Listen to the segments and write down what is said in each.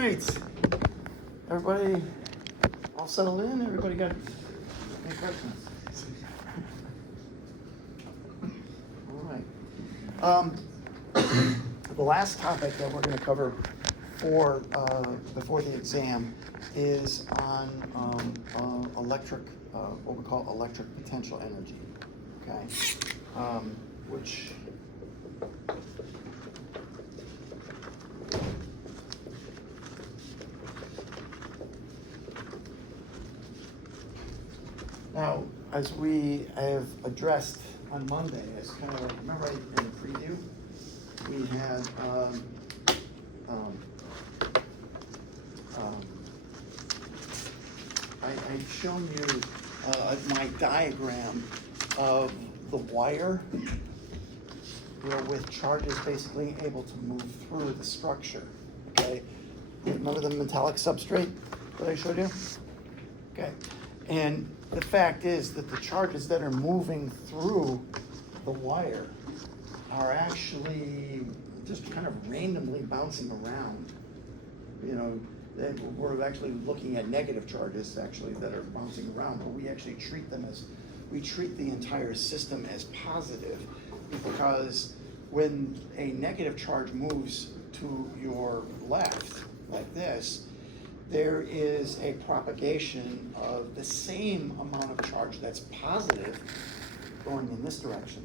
right. Everybody all settled in? Everybody got any questions? All right. The last topic that we're going to cover before the exam is on electric, what we call electric potential energy. Okay, which now, as we have addressed on Monday, as kind of like, remember in the preview, we had I'd shown you my diagram of the wire, with charges basically able to move through the structure. Okay, remember the metallic substrate that I showed you? Okay, and the fact is that the charges that are moving through the wire are actually just kind of randomly bouncing around. You know, we're actually looking at negative charges actually that are bouncing around, but we actually treat the entire system as positive, because when a negative charge moves to your left, like this, there is a propagation of the same amount of charge that's positive going in this direction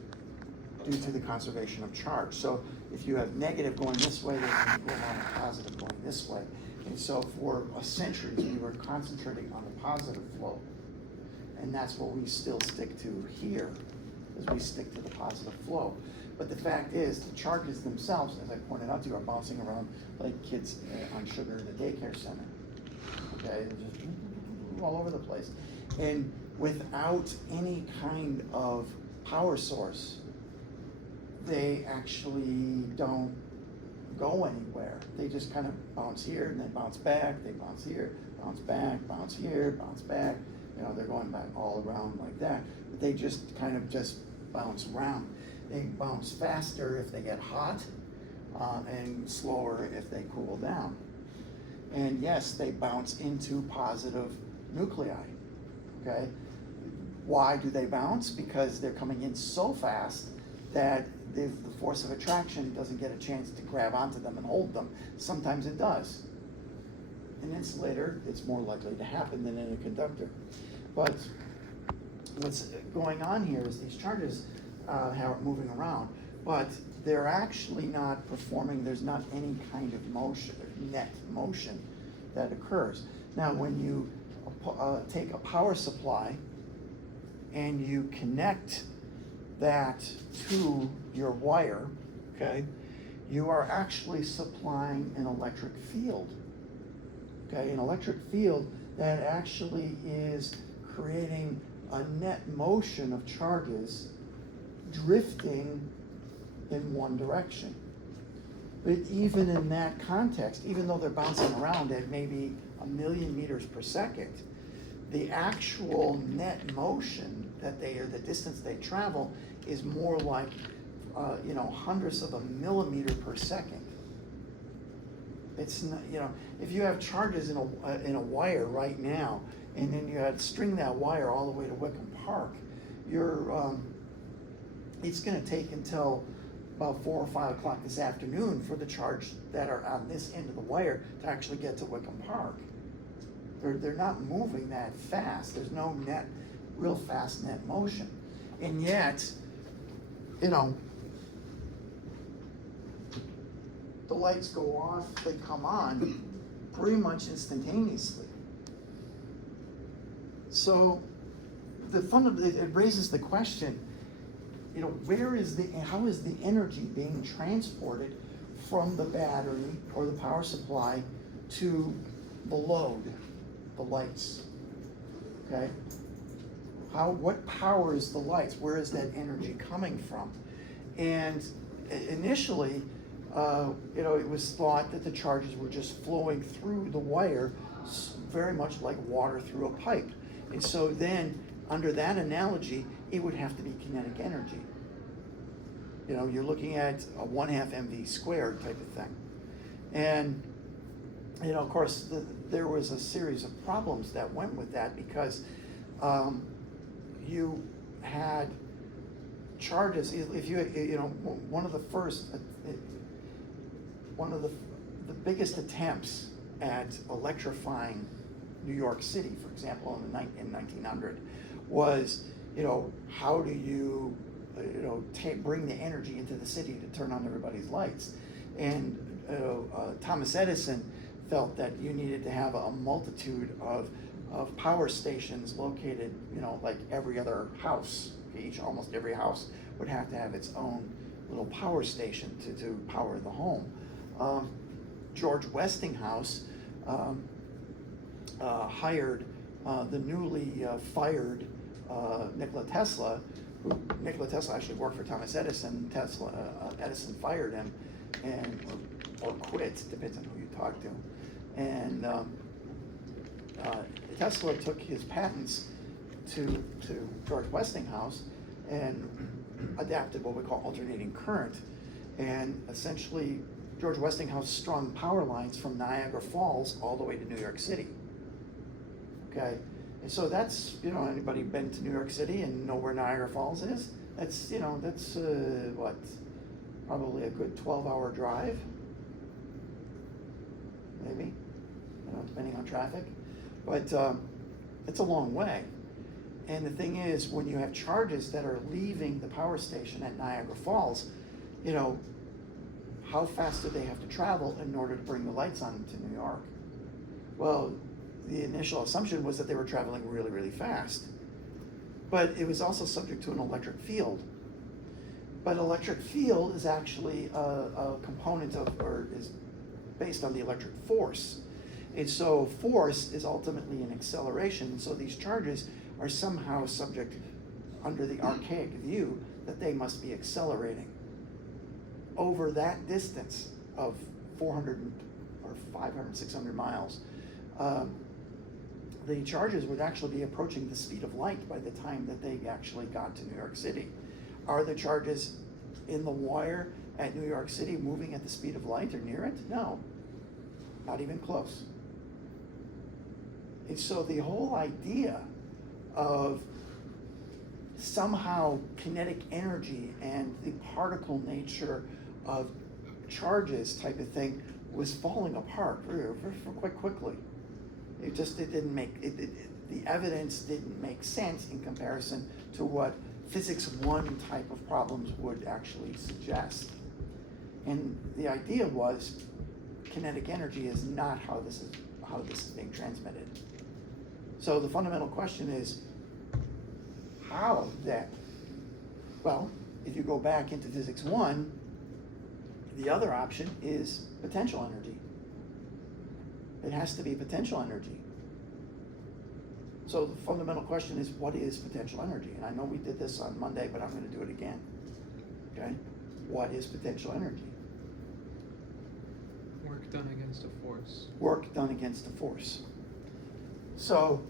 due to the conservation of charge. So if you have negative going this way, there's a amount of positive going this way. And so for centuries, we were concentrating on the positive flow. And that's what we still stick to here, is we stick to the positive flow. But the fact is, the charges themselves, as I pointed out to you, are bouncing around like kids on sugar in a daycare center. Okay, they're just all over the place. And without any kind of power source, they actually don't go anywhere. They just kind of bounce here and then bounce back, they bounce here, bounce back, bounce here, bounce back. You know, they're going back all around like that. But they just kind of just bounce around. They bounce faster if they get hot, and slower if they cool down. And yes, they bounce into positive nuclei, okay? Why do they bounce? Because they're coming in so fast that the force of attraction doesn't get a chance to grab onto them and hold them. Sometimes it does. An insulator, it's more likely to happen than in a conductor. But what's going on here is these charges are moving around, but they're actually not performing, there's not any kind of motion, net motion that occurs. Now, when you take a power supply and you connect that to your wire, okay, you are actually supplying an electric field, okay, an electric field that actually is creating a net motion of charges drifting in one direction. But even in that context, even though they're bouncing around at maybe 1,000,000 meters per second, the actual net motion that the distance they travel is more like, hundredths of a millimeter per second. It's not, if you have charges in a wire right now, and then you had string that wire all the way to Wickham Park, it's going to take until about 4 or 5 o'clock this afternoon for the charge that are on this end of the wire to actually get to Wickham Park. They're not moving that fast. There's no real fast net motion. And yet, the lights go off, they come on pretty much instantaneously. So it raises the question, how is the energy being transported from the battery or the power supply to the load, the lights? Okay? What powers the lights? Where is that energy coming from? And initially, it was thought that the charges were just flowing through the wire, very much like water through a pipe. And so then, under that analogy, it would have to be kinetic energy. You're looking at a 1/2 mv squared type of thing. And Of course, there was a series of problems that went with that because you had charges. If one of the first, one of the biggest attempts at electrifying New York City, for example, in 1900, was, how do you, bring the energy into the city to turn on everybody's lights? And Thomas Edison felt that you needed to have a multitude of power stations located, like every other house. Almost every house would have to have its own little power station to power the home. George Westinghouse hired the newly fired Nikola Tesla. Nikola Tesla actually worked for Thomas Edison. Edison fired him, or quit, depends on who you talk to. And Tesla took his patents to George Westinghouse and adapted what we call alternating current. And essentially, George Westinghouse strung power lines from Niagara Falls all the way to New York City. Okay, and so that's, anybody been to New York City and know where Niagara Falls is? That's, what, probably a good 12-hour drive, maybe, depending on traffic. But it's a long way. And the thing is, when you have charges that are leaving the power station at Niagara Falls, how fast do they have to travel in order to bring the lights on to New York? Well, the initial assumption was that they were traveling really, really fast. But it was also subject to an electric field. But electric field is actually a component of, or is based on the electric force. And so force is ultimately an acceleration. And so these charges are somehow subject, under the archaic view, that they must be accelerating. Over that distance of 400 or 500, 600 miles, the charges would actually be approaching the speed of light by the time that they actually got to New York City. Are the charges in the wire at New York City moving at the speed of light or near it? No, not even close. And so the whole idea of somehow kinetic energy and the particle nature of charges type of thing was falling apart quite quickly. It didn't make the evidence didn't make sense in comparison to what physics 1 type of problems would actually suggest. And the idea was kinetic energy is not how this is being transmitted. So the fundamental question is, how that? Well, if you go back into physics 1, the other option is potential energy. It has to be potential energy. So the fundamental question is, what is potential energy? And I know we did this on Monday, but I'm going to do it again. Okay? What is potential energy? Work done against a force. Work done against a force. So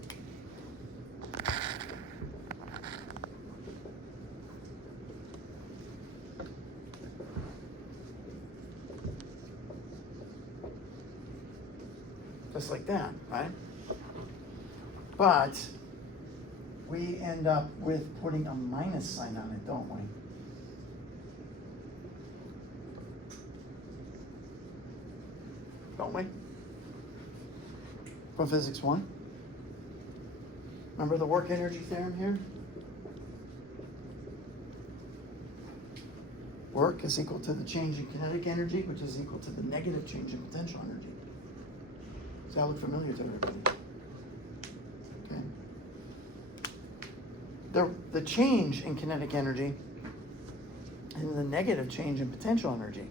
just like that, right? But we end up with putting a minus sign on it, don't we? Don't we? From physics 1. Remember the work energy theorem here? Work is equal to the change in kinetic energy, which is equal to the negative change in potential energy. Does that look familiar to everybody? Okay. The change in kinetic energy and the negative change in potential energy,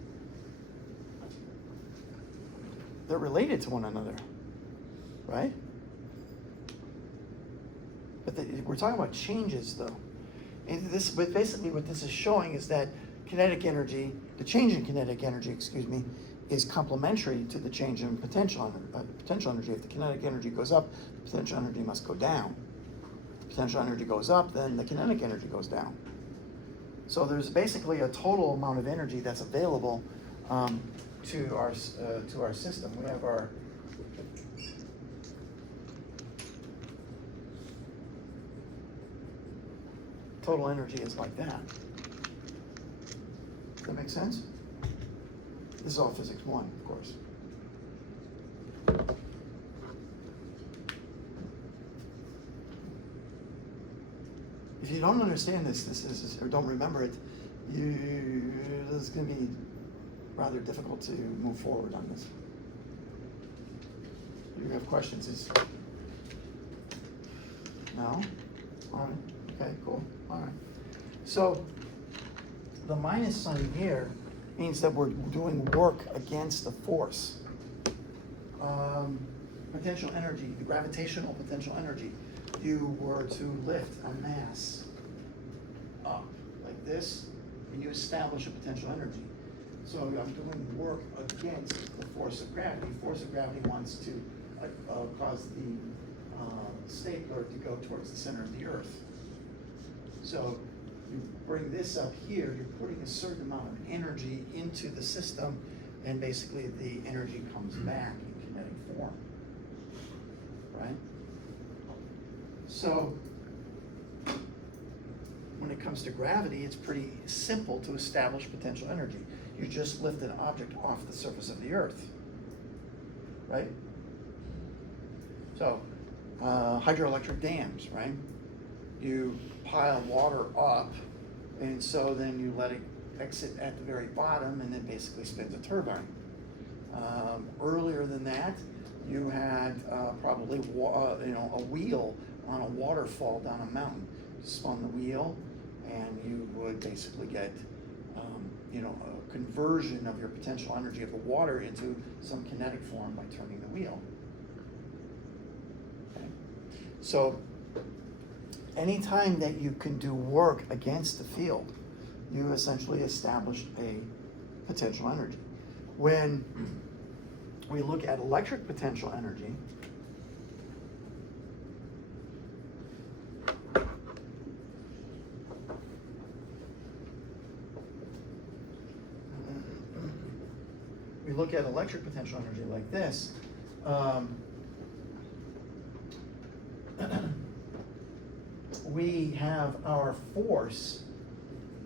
they're related to one another, right? But we're talking about changes, though. And but basically what this is showing is that kinetic energy, the change in kinetic energy, is complementary to the change in potential energy. If the kinetic energy goes up, the potential energy must go down. If the potential energy goes up, then the kinetic energy goes down. So there's basically a total amount of energy that's available to our system. We have our Total energy is like that. Does that make sense? This is all physics 1, of course. If you don't understand this is, or don't remember it, it's going to be rather difficult to move forward on this. You have questions? No? All right. Okay, cool. All right. So the minus sign here means that we're doing work against a force. Potential energy, the gravitational potential energy. You were to lift a mass up like this, and you establish a potential energy. So I'm doing work against the force of gravity. Force of gravity wants to cause the stapler to go towards the center of the Earth. So you bring this up here, you're putting a certain amount of energy into the system, and basically the energy comes back in kinetic form, right? So when it comes to gravity, it's pretty simple to establish potential energy. You just lift an object off the surface of the Earth, right? So hydroelectric dams, right? You pile water up, and so then you let it exit at the very bottom, and then basically spins a turbine. Earlier than that, you had probably a wheel on a waterfall down a mountain. You spun the wheel, and you would basically get a conversion of your potential energy of the water into some kinetic form by turning the wheel. Okay. So anytime that you can do work against the field, you essentially established a potential energy. When we look at electric potential energy, like this. We have our force,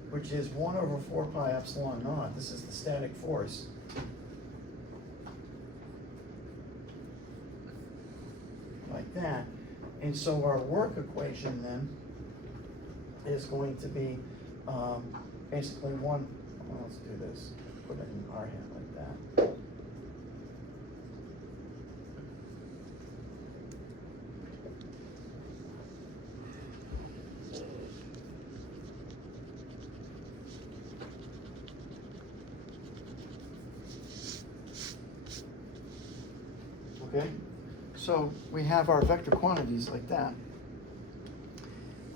which is 1 over 4 pi epsilon naught. This is the static force. Like that. And so our work equation then is going to be basically well, let's do this. Put it in R hat like that. Okay, so we have our vector quantities like that.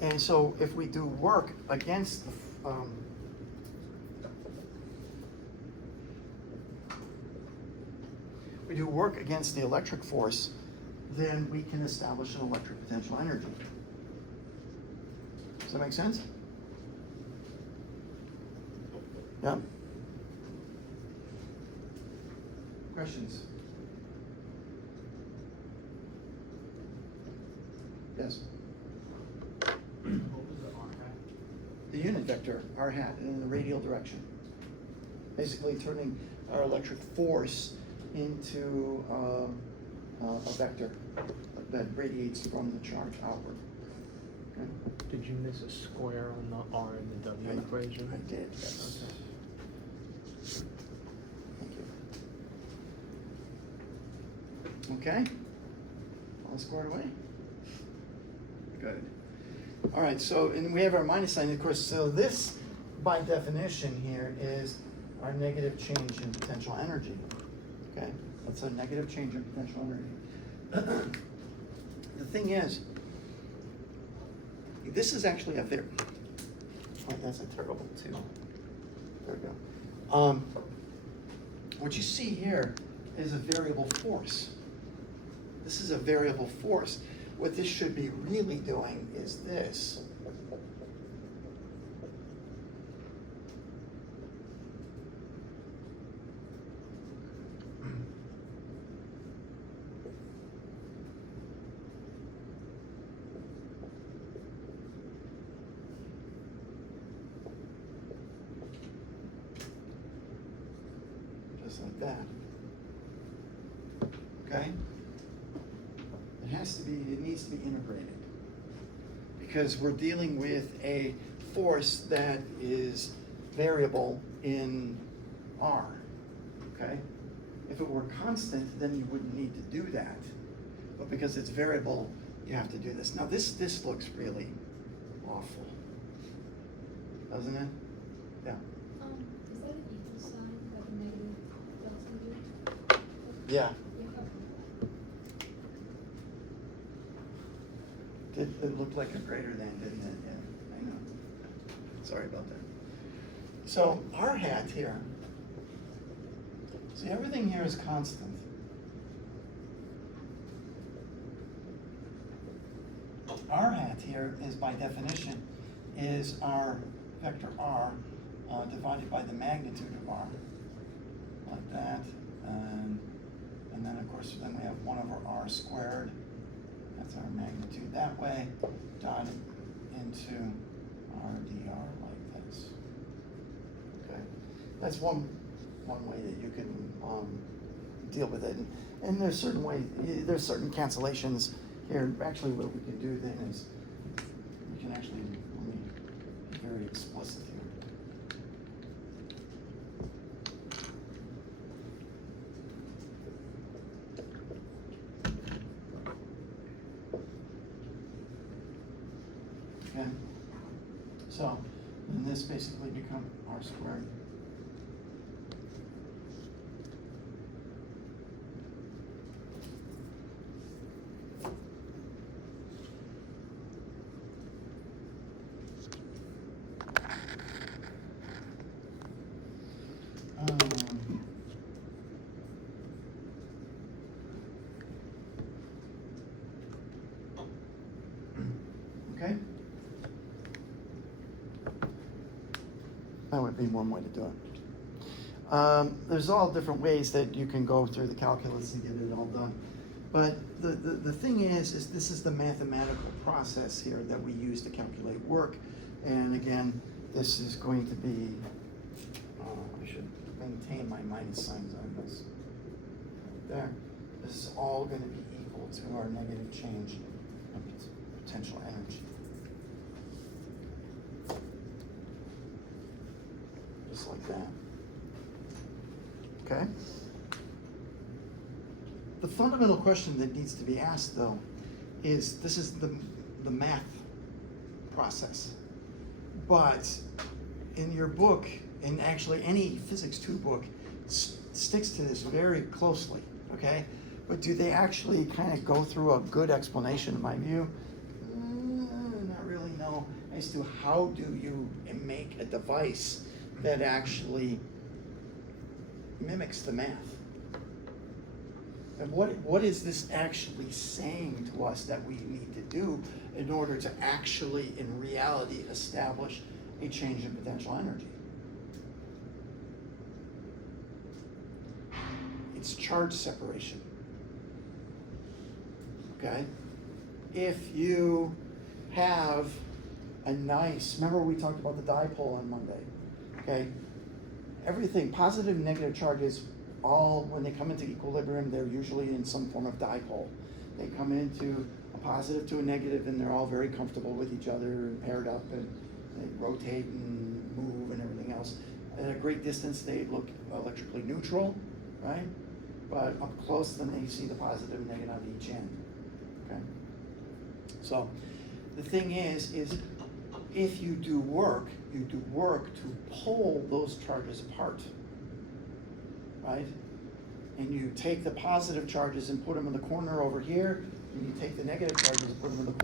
And so if we do work against the, electric force, then we can establish an electric potential energy. Does that make sense? Yeah? Questions? Yes? What was the R hat? The unit vector, r hat, in the radial direction. Basically turning our electric force into a vector that radiates from the charge outward. Okay? Did you miss a square on the R and the W equation? I did, yes. Okay. Thank you. Okay? All squared away? Good. All right, so, and we have our minus sign, of course, so this, by definition here, is our negative change in potential energy. Okay? That's a negative change in potential energy. The thing is, this is actually a very, oh, that's a terrible two. There we go. What you see here is a variable force. This is a variable force. What this should be really doing is this. that. Okay? It needs to be integrated. Because we're dealing with a force that is variable in R, okay? If it were constant, then you wouldn't need to do that. But because it's variable, you have to do this. Now this looks really awful, doesn't it? Yeah. Is that an equal sign, like a negative delta U? Yeah. Yeah. It looked like a greater than, didn't it? Yeah, I know. Sorry about that. So R hat here, see everything here is constant. R hat here is by definition is our vector R divided by the magnitude of R, like that, and then of course then we have 1 over R squared. That's our magnitude that way, dotted into R dr like this. Okay, that's one way that you can deal with it, and there's there's certain cancellations here. Actually, what we can do then is we can actually let me be very explicit here. Okay, so then this basically becomes R squared. Okay. That would be one way to do it. There's all different ways that you can go through the calculus and get it all done. But the thing is this is the mathematical process here that we use to calculate work. And again, this is going to be, I should maintain my minus signs on this. There. This is all going to be equal to our negative change in potential energy. Just like that. Okay? The fundamental question that needs to be asked, though, is this is the math process. But in your book, and actually any Physics 2 book, sticks to this very closely, okay? But do they actually kind of go through a good explanation, in my view? Not really, no, as to how do you make a device that actually mimics the math. And what is this actually saying to us that we need to do in order to actually, in reality, establish a change in potential energy? It's charge separation. Okay? If you have a nice, remember we talked about the dipole on Monday, okay? Everything, positive and negative charges, all, when they come into equilibrium, they're usually in some form of dipole. They come into a positive to a negative, and they're all very comfortable with each other and paired up, and they rotate and move and everything else. At a great distance, they look electrically neutral, right? But up close, then they see the positive and negative on each end, okay? So the thing is if you do work to pull those charges apart, right? And you take the positive charges and put them in the corner over here, and you take the negative charges and put them in the corner